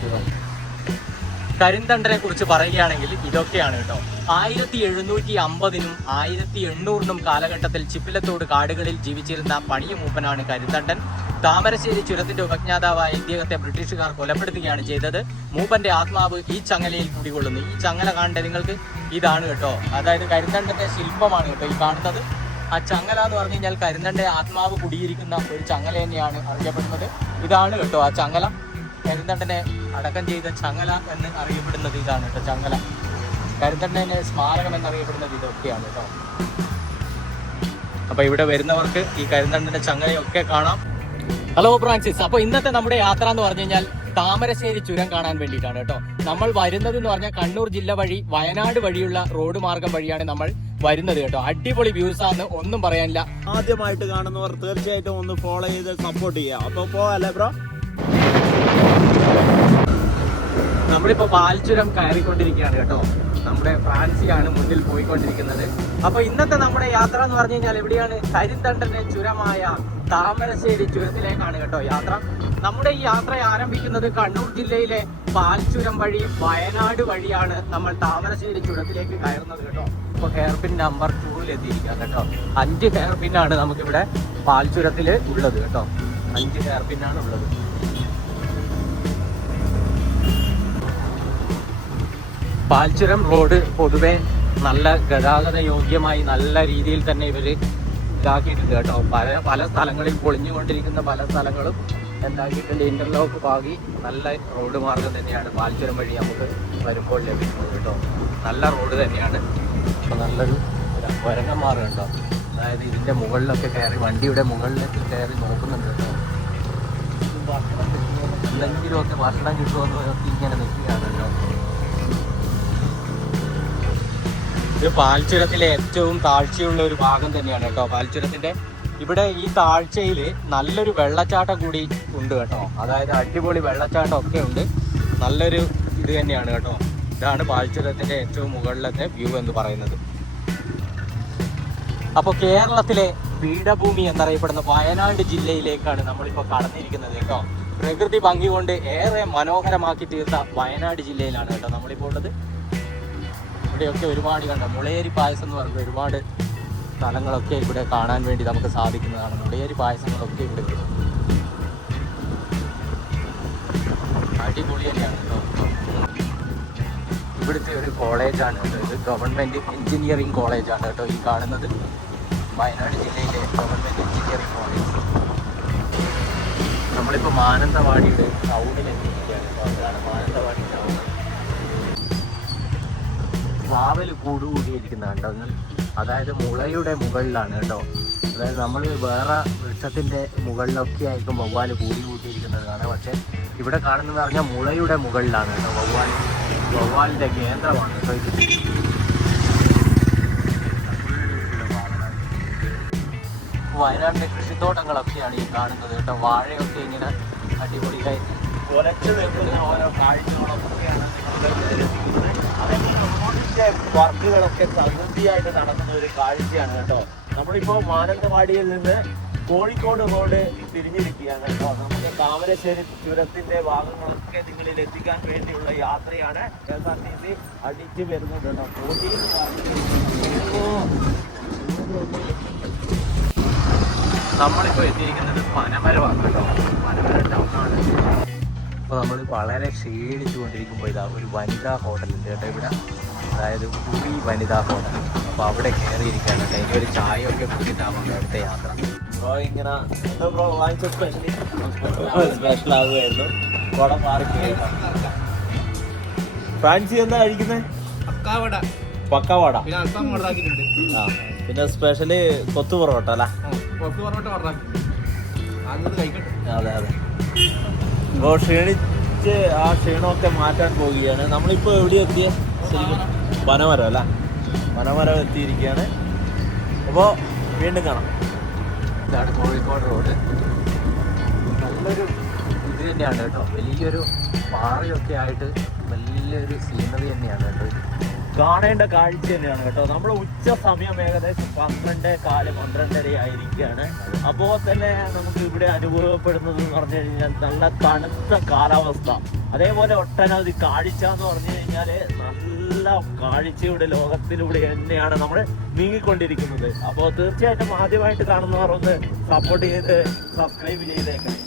ചുരം കരിന്തണ്ടനെ കുറിച്ച് പറയുകയാണെങ്കിൽ ഇതൊക്കെയാണ് കേട്ടോ. ആയിരത്തി എഴുന്നൂറ്റി അമ്പതിനും ആയിരത്തി എണ്ണൂറിനും കാലഘട്ടത്തിൽ ചിപ്പിലത്തോട് കാടുകളിൽ ജീവിച്ചിരുന്ന പണിയ മൂപ്പനാണ് കരിന്തണ്ടൻ. താമരശ്ശേരി ചുരത്തിന്റെ ഉപജ്ഞാതാവായ ഇദ്ദേഹത്തെ ബ്രിട്ടീഷുകാർ കൊലപ്പെടുത്തുകയാണ് ചെയ്തത്. മൂപ്പന്റെ ആത്മാവ് ഈ ചങ്ങലയിൽ കുടികൊള്ളുന്നു. ഈ ചങ്ങല കാണേണ്ട നിങ്ങൾക്ക്? ഇതാണ് കേട്ടോ. അതായത് കരിന്തണ്ടന്റെ ശില്പമാണ് കേട്ടോ ഈ കാണുന്നത്. ആ ചങ്ങല എന്ന് പറഞ്ഞു കഴിഞ്ഞാൽ കരിന്തന്റെ ആത്മാവ് കുടിയിരിക്കുന്ന ഒരു ചങ്ങല തന്നെയാണ് അറിയപ്പെടുന്നത്. ഇതാണ് കേട്ടോ ആ ചങ്ങല. കരിന്തണ്ടനെ അടക്കം ചെയ്ത ചങ്ങല എന്ന് അറിയപ്പെടുന്നത് ഇതാണ് കേട്ടോ ചങ്ങല. കരിന്തണ്ടന് സ്മാരകം എന്നറിയപ്പെടുന്നത് ഇതൊക്കെയാണ് കേട്ടോ. അപ്പൊ ഇവിടെ വരുന്നവർക്ക് ഈ കരിന്തണ്ടന്റെ ചങ്ങലയൊക്കെ കാണാം. ഹലോ ഫ്രാൻസിസ് അപ്പൊ ഇന്നത്തെ നമ്മുടെ യാത്ര എന്ന് പറഞ്ഞു കഴിഞ്ഞാൽ താമരശ്ശേരി ചുരം കാണാൻ വേണ്ടിയിട്ടാണ് കേട്ടോ. നമ്മൾ വരുന്നത് എന്ന് പറഞ്ഞാൽ കണ്ണൂർ ജില്ല വഴി വയനാട് വഴിയുള്ള റോഡ് മാർഗം വഴിയാണ് നമ്മൾ വരുന്നത് കേട്ടോ. അടിപൊളി വ്യൂസ് ആണ് ഒന്നും പറയാനില്ല. ആദ്യമായിട്ട് കാണുന്നവർ തീർച്ചയായിട്ടും ഒന്ന് ഫോളോ ചെയ്ത് സപ്പോർട്ട് ചെയ്യാം അപ്പൊ പോവല്ലേ ബ്രോ നമ്മളിപ്പോ പാൽച്ചുരം കയറിക്കൊണ്ടിരിക്കുകയാണ് കേട്ടോ. നമ്മുടെ ഫ്രാൻസിയാണ് മുന്നിൽ പോയിക്കൊണ്ടിരിക്കുന്നത്. അപ്പൊ ഇന്നത്തെ നമ്മുടെ യാത്ര എന്ന് പറഞ്ഞു കഴിഞ്ഞാൽ എവിടെയാണ്? കരിന്തണ്ടന്റെ ചുരമായ താമരശ്ശേരി ചുരത്തിലേക്കാണ് കേട്ടോ യാത്ര. നമ്മുടെ ഈ യാത്ര ആരംഭിക്കുന്നത് കണ്ണൂർ ജില്ലയിലെ പാൽച്ചുരം വഴി വയനാട് വഴിയാണ് നമ്മൾ താമരശ്ശേരി ചുരത്തിലേക്ക് കയറുന്നത് കേട്ടോ. ഇപ്പൊ ഹെയർ പിൻ നമ്പർ ടൂവിൽ എത്തിയിരിക്കുക കേട്ടോ. അഞ്ച് ഹെയർ പിന്നാണ് നമുക്കിവിടെ പാൽച്ചുരത്തിൽ ഉള്ളത് കേട്ടോ. അഞ്ച് ഹെയർ പിന്നാണ് ഉള്ളത്. പാൽച്ചുരം റോഡ് പൊതുവെ നല്ല ഗതാഗത യോഗ്യമായി നല്ല രീതിയിൽ തന്നെ ഇവർ ഇതാക്കിയിട്ടുണ്ട് കേട്ടോ. പല പല സ്ഥലങ്ങളിൽ പൊളിഞ്ഞുകൊണ്ടിരിക്കുന്ന പല സ്ഥലങ്ങളും എന്താക്കിയിട്ടുണ്ട് ഇന്റർലോക്ക് പാകി നല്ല റോഡ് മാർഗം തന്നെയാണ്. പാൽച്ചുരം വഴി നമുക്ക് വരുമ്പോൾ ലഭിക്കുന്നത് കേട്ടോ. നല്ല റോഡ് തന്നെയാണ്. അപ്പോൾ നല്ലൊരു വരങ്ങ മാർഗം കേട്ടോ അതായത് ഇതിന്റെ മുകളിലൊക്കെ കയറി വണ്ടിയുടെ മുകളിലൊക്കെ കയറി നോക്കുന്നുണ്ട് കേട്ടോ. എന്തെങ്കിലുമൊക്കെ ഭക്ഷണം കിട്ടുമെന്ന് ഇങ്ങനെ നിൽക്കുകയാണ് കേട്ടോ. ഇത് പാൽച്ചുരത്തിലെ ഏറ്റവും താഴ്ചയുള്ള ഒരു ഭാഗം തന്നെയാണ് കേട്ടോ. പാൽച്ചുരത്തിന്റെ ഇവിടെ ഈ താഴ്ചയിൽ നല്ലൊരു വെള്ളച്ചാട്ടം കൂടി ഉണ്ട് കേട്ടോ. അതായത് അടിപൊളി വെള്ളച്ചാട്ടം ഒക്കെ ഉണ്ട്. നല്ലൊരു ഇത് തന്നെയാണ് കേട്ടോ. ഇതാണ് പാഴ്ചരത്തിന്റെ ഏറ്റവും മുകളിലത്തെ വ്യൂ എന്ന് പറയുന്നത്. അപ്പോൾ കേരളത്തിലെ പീഠഭൂമി എന്നറിയപ്പെടുന്ന വയനാട് ജില്ലയിലേക്കാണ് നമ്മളിപ്പോൾ കടന്നിരിക്കുന്നത് കേട്ടോ. പ്രകൃതി ഭംഗി കൊണ്ട് ഏറെ മനോഹരമാക്കി തീർത്ത വയനാട് ജില്ലയിലാണ് കേട്ടോ നമ്മളിപ്പോൾ ഉള്ളത്. ഇവിടെയൊക്കെ ഒരുപാട് കണ്ട മുളയേരി പായസം എന്ന് പറഞ്ഞ ഒരുപാട് സ്ഥലങ്ങളൊക്കെ ഇവിടെ കാണാൻ വേണ്ടി നമുക്ക് സാധിക്കുന്നതാണ് മുളയേരി പായസങ്ങളൊക്കെ ഇവിടെ കിട്ടും. അടിപൊളി തന്നെയാണ് ഇവിടുത്തെ ഒരു കോളേജാണ് കേട്ടോ ഇത്. ഗവൺമെന്റ് എഞ്ചിനീയറിംഗ് കോളേജാണ് കേട്ടോ ഈ കാണുന്നത്. വയനാട് ജില്ലയിലെ ഗവൺമെന്റ് എഞ്ചിനീയറിംഗ് കോളേജ്. നമ്മളിപ്പോൾ മാനന്തവാടിയുടെ ടൗണിലെത്തിയിരിക്കുകയാണ് വാവൽ കൂടുകൂടിയിരിക്കുന്ന കേട്ടോ അതായത് മുളയുടെ മുകളിലാണ് കേട്ടോ. അതായത് നമ്മൾ വേറെ വൃക്ഷത്തിന്റെ മുകളിലൊക്കെ ആയിരിക്കും വവ്വാൽ കൂടി കൂട്ടിയിരിക്കുന്നത് കാണാം പക്ഷേ ഇവിടെ കാണുന്നത് പറഞ്ഞാൽ മുളയുടെ മുകളിലാണ് കേട്ടോ വവ്വാൽ വവ്വാലിന്റെ കേന്ദ്രമാണ് വയനാട്ടിലെ കൃഷിത്തോട്ടങ്ങളൊക്കെയാണ് ഈ കാണുന്നത് കേട്ടോ. വാഴയൊക്കെ ഇങ്ങനെ അടിപൊളിയായി. ഒലച്ചു നിൽക്കുന്ന ഓരോ കാഴ്ചകളൊക്കെയാണ് വർക്കുകളൊക്കെ സമൃദ്ധിയായിട്ട് നടക്കുന്ന ഒരു കാഴ്ചയാണ് കേട്ടോ. നമ്മളിപ്പോ മാനന്തവാടിയിൽ നിന്ന് കോഴിക്കോട് റോഡ് തിരിഞ്ഞിരിക്കുകയാണ് കേട്ടോ. നമുക്ക് താമരശ്ശേരി ചുരത്തിന്റെ ഭാഗങ്ങളൊക്കെ നിങ്ങളിൽ എത്തിക്കാൻ വേണ്ടിയുള്ള യാത്രയാണ് K S R T C അടിച്ചു വരുന്നത് കേട്ടോ. നമ്മളിപ്പോൾ എത്തിയിരിക്കുന്നത് പനമരമാണ് കേട്ടോ. പനമര ടൗണാണ് അപ്പോൾ നമ്മൾ വളരെ ക്ഷീണിച്ചുകൊണ്ടിരിക്കുമ്പോൾ ഇതാ ഒരു വനിതാ ഹോട്ടലുണ്ട് കേട്ടോ ഇവിടെ. അതായത് പുളി വനിതാ ഹോട്ടൽ. അപ്പോൾ അവിടെ കയറിയിരിക്കുകയാണ് കേട്ടോ. ഇനി ഒരു ചായ ഒക്കെ കുടിച്ചിട്ടാണ് അടുത്ത യാത്ര. ബ്രോ ഇങ്ങനെ എന്താ ബ്രോ വാങ്ങിച്ച സ്പെഷ്യലി സ്പെഷ്യൽ ആകുമായിരുന്നു കുട മാറി ഫാൻസി എന്താ കഴിക്കുന്നത് പക്കാവട പക്കാവട പിന്നെ അല്പം ഓർഡറാക്കിയിട്ടുണ്ട്. ആ പിന്നെ സ്പെഷ്യൽ കൊത്തു പൊറോട്ട അല്ല? കൊത്തു പൊറോട്ട അതെ അതെ. അതെ ഇപ്പോൾ ക്ഷീണിച്ച് ആ ക്ഷീണമൊക്കെ മാറ്റാൻ പോവുകയാണ്. നമ്മളിപ്പോൾ എവിടെ എത്തിയ? ശരിക്കും വനമരം അല്ല? വനമരം എത്തിയിരിക്കുകയാണ്. അപ്പോൾ വീണ്ടും കാണാം. ഇതാണ് കോഴിക്കോട് റോഡ്. നല്ലൊരു ഇത് തന്നെയാണ് കേട്ടോ. വലിയൊരു പാറയൊക്കെ ആയിട്ട് വലിയൊരു സീനറി തന്നെയാണ് കേട്ടോ കാണേണ്ട കാഴ്ച തന്നെയാണ് കേട്ടോ. നമ്മൾ ഉച്ച സമയം ഏകദേശം പന്ത്രണ്ട് കാൽ പന്ത്രണ്ടര ആയിരിക്കുകയാണ്. അപ്പോൾ തന്നെ നമുക്ക് ഇവിടെ അനുഭവപ്പെടുന്നത് എന്ന് പറഞ്ഞു കഴിഞ്ഞാൽ നല്ല തണുത്ത കാലാവസ്ഥ. അതേപോലെ ഒട്ടനവധി കാഴ്ച എന്ന് പറഞ്ഞു കഴിഞ്ഞാൽ നല്ല കാഴ്ചയുടെ ലോകത്തിലൂടെ തന്നെയാണ് നമ്മൾ നീങ്ങിക്കൊണ്ടിരിക്കുന്നത്. അപ്പോൾ തീർച്ചയായിട്ടും ആദ്യമായിട്ട് കാണുന്നവർ ഒന്ന് സപ്പോർട്ട് ചെയ്ത് സബ്സ്ക്രൈബ് ചെയ്തേക്കണം.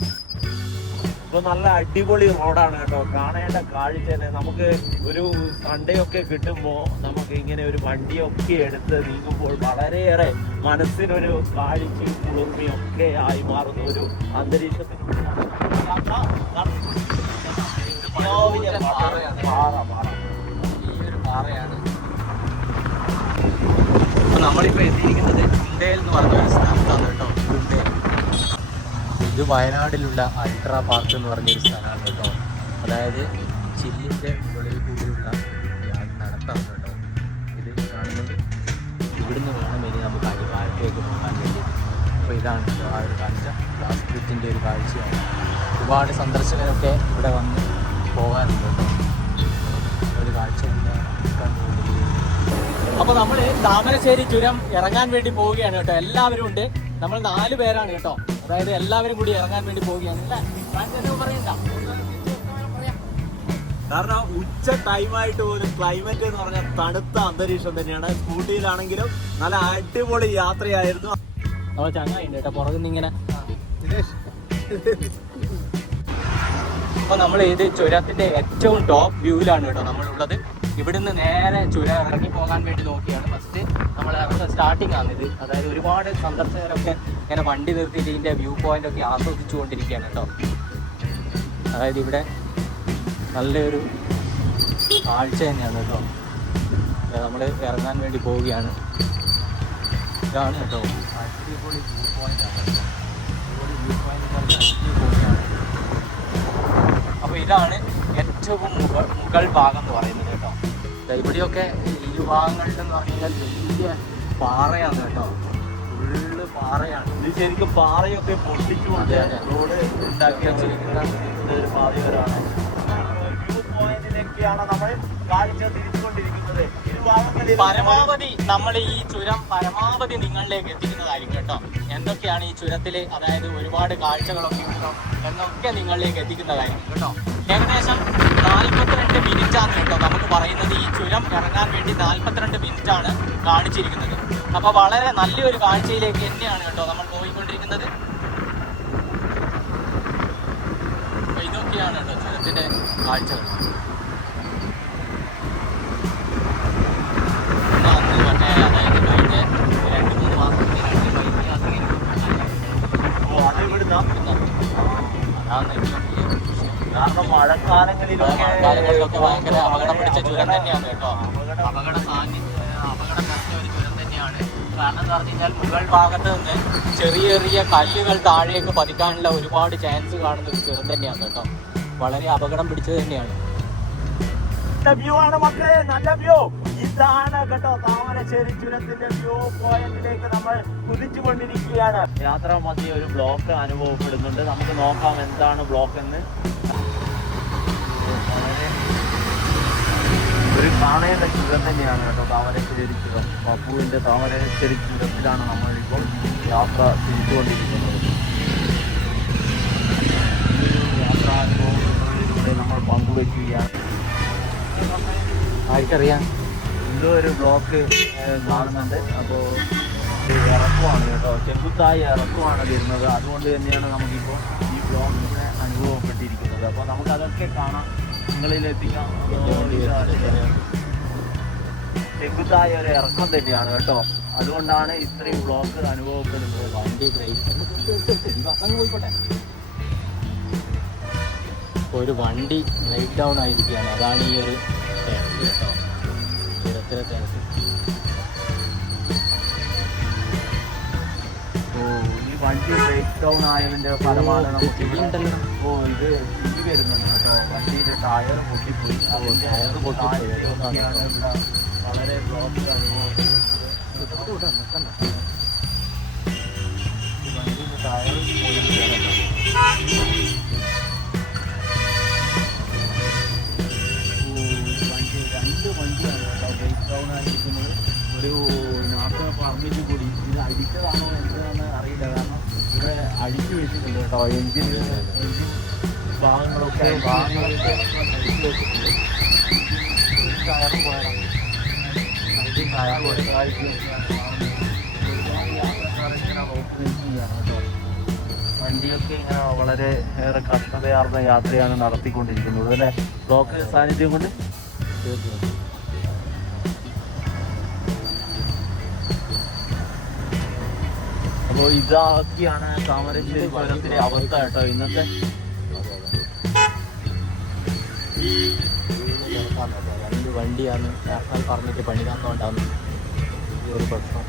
ഇപ്പൊ നല്ല അടിപൊളി റോഡാണ് കേട്ടോ കാണേണ്ട കാഴ്ച തന്നെ നമുക്ക് ഒരു സൺഡേ ഒക്കെ കിട്ടുമ്പോൾ നമുക്ക് ഇങ്ങനെ ഒരു വണ്ടിയൊക്കെ എടുത്ത് നീങ്ങുമ്പോൾ വളരെയേറെ മനസ്സിനൊരു കാഴ്ചയും കുളിർമയും ഒക്കെ ആയി മാറുന്ന ഒരു അന്തരീക്ഷത്തിനുള്ള. പാറയാണ് നമ്മളിപ്പോൾ നമ്മളിപ്പോ എത്തിയിരിക്കുന്നത് കുണ്ടേൽ എന്ന് പറഞ്ഞ ഒരു സ്ഥലത്താണ് കേട്ടോ ഇത് വയനാടിലുള്ള അൾട്രാ പാർക്ക് എന്ന് പറഞ്ഞൊരു സ്ഥലമാണ് കേട്ടോ. അതായത് ചില്ലിന്റെ മുകളിൽ കൂടിയുള്ള നടത്താണ് കേട്ടോ. ഇത് കാണുന്നത് ഇവിടുന്ന് വേണം ഇനി നമുക്ക് അടിവാരത്തേക്ക് പോകാൻ വേണ്ടി. അപ്പോൾ ഇതാണ് ആ ഒരു കാഴ്ച. ഗ്ലാസ് ബ്രിഡ്ജിന്റെ ഒരു കാഴ്ചയാണ്. ഒരുപാട് സന്ദർശകരൊക്കെ ഇവിടെ വന്ന് പോകാറുണ്ട് കേട്ടോ. ഒരു കാഴ്ച അപ്പോൾ നമ്മൾ താമരശ്ശേരി ചുരം ഇറങ്ങാൻ വേണ്ടി പോവുകയാണ് കേട്ടോ. എല്ലാവരും ഉണ്ട്. നമ്മൾ നാല് പേരാണ് കേട്ടോ. അതായത് എല്ലാവരും കൂടി ഇറങ്ങാൻ വേണ്ടി പോവുകയാണ്? കാരണം ഉച്ച ടൈമായിട്ട് പോലും ക്ലൈമറ്റ് എന്ന് പറഞ്ഞാൽ തണുത്ത അന്തരീക്ഷം തന്നെയാണ്. സ്കൂട്ടിയിലാണെങ്കിലും നല്ല അടിപൊളി യാത്രയായിരുന്നു. അപ്പൊ ചങ്ങായിണ്ട് കേട്ടോ പുറകുന്ന് ഇങ്ങനെ അപ്പൊ നമ്മൾ ഇത് ചുരത്തിന്റെ ഏറ്റവും ടോപ്പ് വ്യൂവിലാണ് കേട്ടോ നമ്മളുള്ളത്. ഇവിടുന്ന് നേരെ ചുരം ഇറങ്ങി പോകാൻ വേണ്ടി നോക്കിയാണ് ഫസ്റ്റ് നമ്മൾ ഇറങ്ങുന്ന സ്റ്റാർട്ടിംഗ് ആണിത് അതായത് ഒരുപാട് സന്ദർശകരൊക്കെ ഇങ്ങനെ വണ്ടി നിർത്തിയിട്ട് ഇതിന്റെ വ്യൂ പോയിന്റ് ഒക്കെ ആസ്വദിച്ചു കൊണ്ടിരിക്കുകയാണ് കേട്ടോ. അതായത് ഇവിടെ നല്ലൊരു കാഴ്ച തന്നെയാണ് കേട്ടോ. നമ്മൾ ഇറങ്ങാൻ വേണ്ടി പോവുകയാണ്. ഇതാണ് കേട്ടോ. അടിപൊളി വ്യൂ പോയിന്റ് അപ്പോൾ ഇതാണ് ഏറ്റവും മുകൾ മുകൾ ഭാഗം എന്ന് പറയുന്നത്. ഇവിടെയൊക്കെ ഇരുഭാഗങ്ങളിലെന്ന് പറഞ്ഞു കഴിഞ്ഞാൽ വലിയ പാറയാണ് കേട്ടോ. ഫുള്ള് പാറയാണ്. ഇത് ശരിക്കും പാറയൊക്കെ പൊട്ടിച്ചുകൊണ്ട്. റോഡ് ഉണ്ടാക്കി വെച്ചിരിക്കുന്ന ഒരു പാതയോരാണ്. വ്യൂ പോയിന്റിലേക്കാണ് നമ്മൾ തിരിച്ചുകൊണ്ടിരിക്കുന്നത്. പരമാവധി നമ്മൾ ഈ ചുരം പരമാവധി നിങ്ങളിലേക്ക് എത്തിക്കുന്നതായിരിക്കും കേട്ടോ. എന്തൊക്കെയാണ് ഈ ചുരത്തിൽ അതായത് ഒരുപാട് കാഴ്ചകളൊക്കെ ഉണ്ടോ എന്നൊക്കെ നിങ്ങളിലേക്ക് എത്തിക്കുന്നതായിരിക്കും കേട്ടോ. ഏകദേശം നാൽപ്പത്തിരണ്ട് മിനിറ്റ് ആണ് കേട്ടോ നമുക്ക് പറയുന്നത്. ഈ ചുരം ഇറങ്ങാൻ വേണ്ടി നാൽപ്പത്തിരണ്ട് മിനിറ്റ് ആണ് കാണിച്ചിരിക്കുന്നത്. അപ്പൊ വളരെ നല്ലൊരു കാഴ്ചയിലേക്ക് തന്നെയാണ് കേട്ടോ നമ്മൾ പോയിക്കൊണ്ടിരിക്കുന്നത്. ഇതൊക്കെയാണ് കേട്ടോ ചുരത്തിന്റെ കാഴ്ചകൾ? അതാണ്. കാരണം മഴക്കാലങ്ങളിലൊക്കെ മഴക്കാലങ്ങളിലൊക്കെ ഭയങ്കര അപകടം പിടിച്ച ചുരം തന്നെയാണ് കേട്ടോ. അപകടം അപകട സാന്നി- അപകടം നിറഞ്ഞ ഒരു ചുരം തന്നെയാണ്. കാരണം എന്ന് പറഞ്ഞു കഴിഞ്ഞാൽ മുകൾ ഭാഗത്ത് നിന്ന് ചെറിയ ചെറിയ കല്ലുകൾ താഴേക്ക് പതിക്കാനുള്ള ഒരുപാട് ചാൻസ് കാണുന്ന ഒരു ചുരം തന്നെയാണ് കേട്ടോ. വളരെ അപകടം പിടിച്ചത് തന്നെയാണ്. നല്ല വ്യൂ ആണ് മക്കളെ നല്ല വ്യൂ ഇതാണ് കേട്ടോ താമരശ്ശേരി ചുരത്തിന്റെ വ്യൂ പോയിന്റിലേക്ക് നമ്മൾ കുതിച്ചുകൊണ്ടിരിക്കുകയാണ്. യാത്രാ മതി ഒരു ബ്ലോക്ക് അനുഭവപ്പെടുന്നുണ്ട്. നമുക്ക് നോക്കാം എന്താണ് ബ്ലോക്ക് എന്ന്. ഒരു കാണേണ്ട ചുരം തന്നെയാണ് കേട്ടോ താമരശ്ശേരി ചുരം. പപ്പുവിന്റെ താമരശ്ശേരി ചുരത്തിലാണ് നമ്മളിപ്പോൾ യാത്ര തിരിച്ചുകൊണ്ടിരിക്കുന്നത്. യാത്രാനുഭവങ്ങളിലൂടെ നമ്മൾ പങ്കുവയ്ക്കുകയാണ് ആർക്കറിയാം. എന്തോ ഒരു ബ്ലോക്ക് കാണുന്നുണ്ട്. അപ്പോൾ ഇറക്കമാണ് കേട്ടോ. ചെങ്കുത്തായി ഇറക്കമാണ് വരുന്നത്. അതുകൊണ്ട് തന്നെയാണ് നമുക്കിപ്പോൾ ഈ ബ്ലോക്ക് ഇവിടെ അനുഭവപ്പെട്ടിരിക്കുന്നത്. അപ്പോൾ നമുക്ക് അതൊക്കെ കാണാം നിങ്ങളിലെത്തിക്കാം ചെങ്കുത്തായ ഒരു ഇറക്കം തന്നെയാണ് കേട്ടോ. അതുകൊണ്ടാണ് ഇത്രയും ബ്ലോക്ക് അനുഭവപ്പെടുന്നത്. വണ്ടി ബ്രേക്ക് പോയിക്കോട്ടെ. ഇപ്പൊ ഒരു വണ്ടി ബ്രേക്ക് ഡൗൺ ആയിരിക്കുകയാണ്. അതാണ് ഈ ഒരു തിരക്ക് കേട്ടോ. തിരക്ക്. ഓ ഈ വണ്ടി ബ്രേക്ക് ഡൗൺ ആയതിന്റെ ഫലമാണ് നമുക്ക് ഉണ്ടല്ലോ. ഓ ഇത് തീ വരുന്നുണ്ട് കേട്ടോ. വണ്ടിയുടെ ടയർ പൊട്ടിപ്പോയി. ടയർ പൊട്ടിപ്പോയി. വളരെ ബ്ലോക്ക് അനുഭവപ്പെടുന്നത് അടിച്ചു വെച്ചിട്ടുണ്ട് കേട്ടോ. എഞ്ചിൻ എഞ്ചിൻ ഭാഗങ്ങളൊക്കെ ഭാഗങ്ങളൊക്കെ അടിച്ചു വെച്ചിട്ടുണ്ട് ടയറും പോയതാണ് വണ്ടി ടയർ പോയതായിട്ട് വണ്ടിയൊക്കെ ഇങ്ങനെ വളരെ ഏറെ കഷ്ടതയാർന്ന യാത്രയാണ് നടത്തിക്കൊണ്ടിരിക്കുന്നത്. അല്ലേ? ബ്ലോക്ക് സാന്നിധ്യം കൊണ്ട്? അപ്പോൾ ഇതാക്കിയാണ് താമരശ്ശേരി പൗരത്തിന്റെ അവസ്ഥ കേട്ടോ. ഇന്നത്തെ രണ്ട് വണ്ടിയാണ് നാഷണൽ പറഞ്ഞിട്ട് പണിതാന്നുകൊണ്ടാണ് ഈ ഒരു പ്രശ്നം.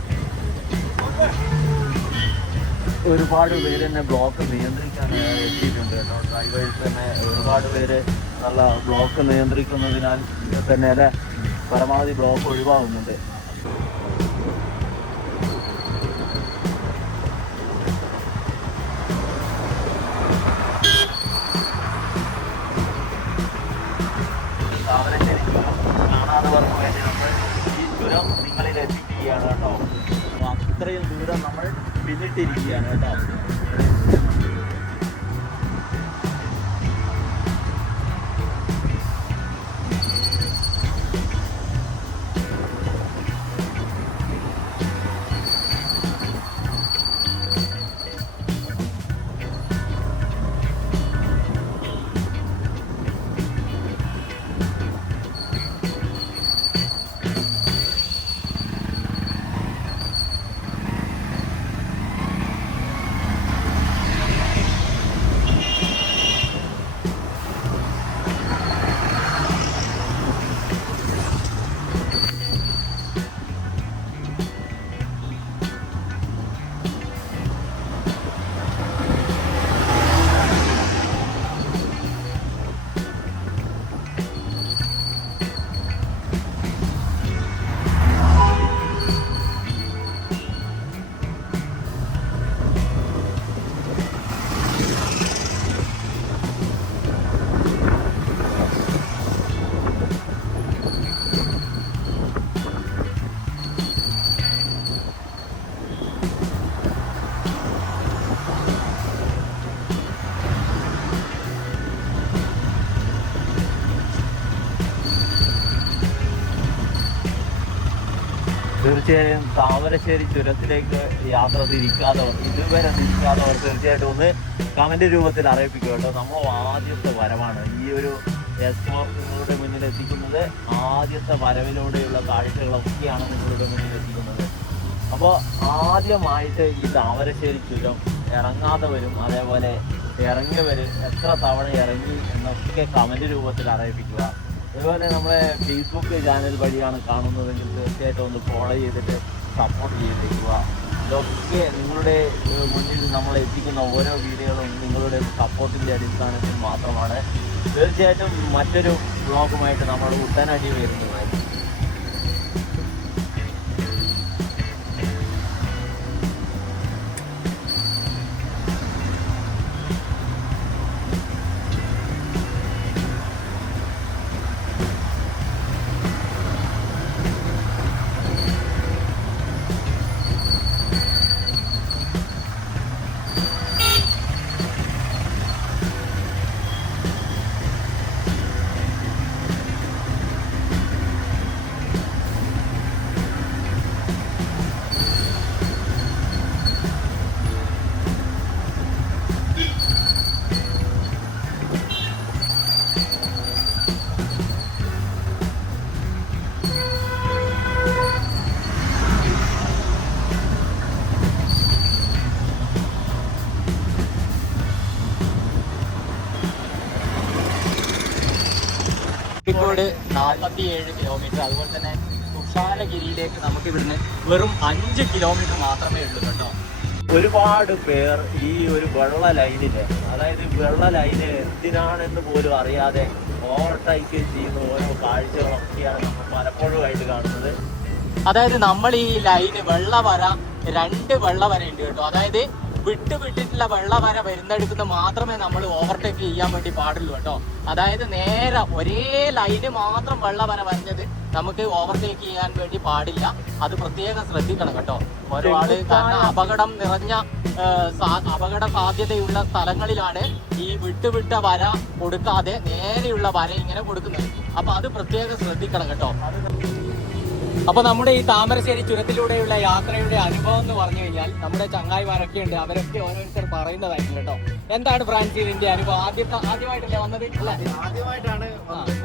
ഒരുപാട് പേര് തന്നെ ബ്ലോക്ക് നിയന്ത്രിക്കാൻ എത്തിയിട്ടുണ്ട് കേട്ടോ. ഡ്രൈവേഴ്സ് തന്നെ ഒരുപാട് പേര് നല്ല ബ്ലോക്ക് നിയന്ത്രിക്കുന്നതിനാൽ തന്നെ പരമാവധി ബ്ലോക്ക് ഒഴിവാകുന്നുണ്ട്. പിന്നിട്ടിരിക്കുകയാണ് കേട്ടോ. തീർച്ചയായും താമരശ്ശേരി ചുരത്തിലേക്ക് യാത്ര തിരിക്കാത്തവർ ഇതുവരെ തിരിക്കാത്തവർ തീർച്ചയായിട്ടും ഒന്ന് കമന്റ് രൂപത്തിൽ അറിയിപ്പിക്കുക കേട്ടോ. നമ്മൾ ആദ്യത്തെ വരവാണ് ഈ ഒരു എക്സ്പോ മുന്നിൽ എത്തിക്കുന്നത്. ആദ്യത്തെ വരവിലൂടെയുള്ള കാഴ്ചകളൊക്കെയാണ് നിങ്ങളുടെ മുന്നിൽ എത്തിക്കുന്നത്. അപ്പോൾ ആദ്യമായിട്ട് ഈ താമരശ്ശേരി ചുരം ഇറങ്ങാത്തവരും അതേപോലെ ഇറങ്ങിയവരും എത്ര തവണ ഇറങ്ങി എന്നൊക്കെ കമന്റ് രൂപത്തിൽ അറിയിപ്പിക്കുക. അതുപോലെ നമ്മളെ ഫേസ്ബുക്ക് ചാനൽ വഴിയാണ് കാണുന്നതെങ്കിൽ തീർച്ചയായിട്ടും ഒന്ന് ഫോളോ ചെയ്തിട്ട് സപ്പോർട്ട് ചെയ്തിരിക്കുക ഇതൊക്കെ നിങ്ങളുടെ മുന്നിൽ നമ്മൾ എത്തിക്കുന്ന ഓരോ വീഡിയോകളും നിങ്ങളുടെ സപ്പോർട്ടിന്റെ അടിസ്ഥാനത്തിൽ മാത്രമാണ്. തീർച്ചയായിട്ടും മറ്റൊരു ബ്ലോഗുമായിട്ട് നമ്മൾ ഉത്തനടി വരുന്നതായിരിക്കും. കോഴിക്കോട് നാൽപ്പത്തി ഏഴ് കിലോമീറ്റർ അതുപോലെ തന്നെ തുഷാരഗിരിയിലേക്ക് നമുക്ക് ഇവിടുന്ന് വെറും അഞ്ച് കിലോമീറ്റർ മാത്രമേ ഉള്ളൂ കേട്ടോ. ഒരുപാട് പേർ ഈ ഒരു വെള്ള ലൈനിൽ അതായത് വെള്ള ലൈന് എന്തിനാണെന്ന് പോലും അറിയാതെ ഓവർടേക്ക് ചെയ്യുന്ന ഓരോ കാഴ്ചകളൊക്കെയാണ് നമ്മൾ പലപ്പോഴും ആയിട്ട് കാണുന്നത്. അതായത് നമ്മൾ ഈ ലൈന് വെള്ള വര രണ്ട് വെള്ള വര ഉണ്ട് കേട്ടോ. അതായത് വിട്ട് വിട്ടിട്ടുള്ള വെള്ളവര വരുന്നെടുക്കുന്ന മാത്രമേ നമ്മൾ ഓവർടേക്ക് ചെയ്യാൻ വേണ്ടി പാടുള്ളൂ കേട്ടോ. അതായത് നേരെ ഒരേ ലൈന് മാത്രം വെള്ളവര വരഞ്ഞത് നമുക്ക് ഓവർടേക്ക് ചെയ്യാൻ വേണ്ടി പാടില്ല. അത് പ്രത്യേകം ശ്രദ്ധിക്കണം കേട്ടോ. ഒരുപാട് കാരണം അപകടം നിറഞ്ഞ അപകട സാധ്യതയുള്ള സ്ഥലങ്ങളിലാണ് ഈ വിട്ടുവിട്ട വര കൊടുക്കാതെ നേരെയുള്ള വര ഇങ്ങനെ കൊടുക്കുന്നത്. അപ്പൊ അത് പ്രത്യേകം ശ്രദ്ധിക്കണം കേട്ടോ. അപ്പൊ നമ്മുടെ ഈ താമരശ്ശേരി ചുരത്തിലൂടെയുള്ള യാത്രയുടെ അനുഭവം എന്ന് പറഞ്ഞു കഴിഞ്ഞാൽ നമ്മുടെ ചങ്ങായിമാരൊക്കെ ഉണ്ട്. അവരൊക്കെ ഓരോരുത്തർ പറയുന്നതായിരുന്നു കേട്ടോ. എന്താണ് ഫ്രാൻസി ഇതിന്റെ അനുഭവം? ആദ്യത്തെ ആദ്യമായിട്ടല്ലേ വന്നത്? അല്ല ആദ്യമായിട്ടാണ്.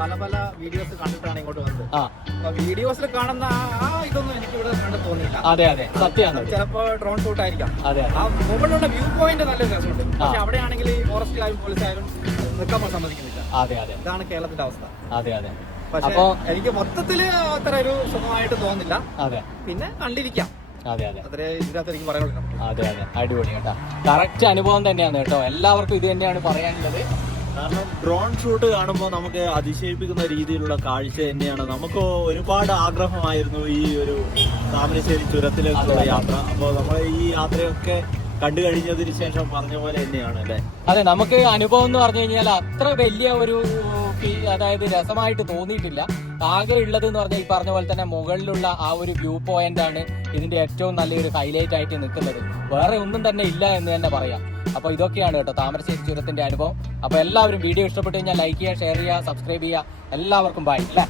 പല പല വീഡിയോസ് കണ്ടിട്ടാണ് ഇങ്ങോട്ട് വന്നത്. ആ. വീഡിയോസിൽ കാണുന്ന ആ- ഇതൊന്നും എനിക്ക് ഇവിടെ കണ്ടു തോന്നിയില്ല. അതെ അതെ. സത്യമാണ് ചിലപ്പോ ഡ്രോൺ ഷൂട്ട് ആയിരിക്കാം. അതെ ആ മുകളിലുള്ള വ്യൂ പോയിന്റ് നല്ല രസമുണ്ട്. പക്ഷെ അവിടെയാണെങ്കിൽ ഈ ഫോറസ്റ്റ് ആയാലും പോലീസ് ആയാലും നിൽക്കാൻ സമ്മതിക്കുന്നില്ല. അതെ അതെ. ഇതാണ് കേരളത്തിന്റെ അവസ്ഥ. അതെ അതെ. അപ്പോ എനിക്ക് മൊത്തത്തിൽ അത്ര ഒരു സുഖമായിട്ട് തോന്നില്ല അതെ. പിന്നെ കണ്ടിരിക്കാം. അതെ അതെ. അത്രേ ഇതിനകത്ത് എനിക്ക് പറയാനുള്ളൂ. അതെ അതെ. അടിപൊളി കേട്ടോ. കറക്റ്റ് അനുഭവം തന്നെയാണ് കേട്ടോ. എല്ലാവർക്കും ഇത് തന്നെയാണ് പറയാനുള്ളത്. കാരണം ഡ്രോൺ ഷൂട്ട് കാണുമ്പോൾ നമുക്ക് അതിശയിപ്പിക്കുന്ന രീതിയിലുള്ള കാഴ്ച തന്നെയാണ്. നമുക്ക് ഒരുപാട് ആഗ്രഹമായിരുന്നു ഈ ഒരു താമരശ്ശേരി ചുരത്തിലേക്കുള്ള യാത്ര. അപ്പോൾ നമ്മൾ ഈ യാത്രയൊക്കെ കണ്ടു കഴിഞ്ഞതിന് ശേഷം പറഞ്ഞ പോലെ തന്നെയാണ് അല്ലേ? അതെ നമുക്ക് അനുഭവം എന്ന് പറഞ്ഞു കഴിഞ്ഞാൽ അത്ര വലിയ ഒരു അതായത് രസമായിട്ട് തോന്നിയിട്ടില്ല. ആകെ ഉള്ളത് എന്ന് പറഞ്ഞാൽ ഈ പറഞ്ഞ പോലെ തന്നെ മുകളിലുള്ള ആ ഒരു വ്യൂ പോയിന്റ് ആണ് ഇതിന്റെ ഏറ്റവും നല്ലൊരു ഹൈലൈറ്റ് ആയിട്ട് നിൽക്കുന്നത്. വേറെ ഒന്നും തന്നെ ഇല്ല എന്ന് തന്നെ പറയാം. അപ്പൊ ഇതൊക്കെയാണ് കേട്ടോ താമരശ്ശേരി ചുരത്തിന്റെ അനുഭവം. അപ്പൊ എല്ലാവരും വീഡിയോ ഇഷ്ടപ്പെട്ടു കഴിഞ്ഞാൽ ലൈക്ക് ചെയ്യുക ഷെയർ ചെയ്യുക സബ്സ്ക്രൈബ് ചെയ്യുക. എല്ലാവർക്കും ബൈ അല്ലേ?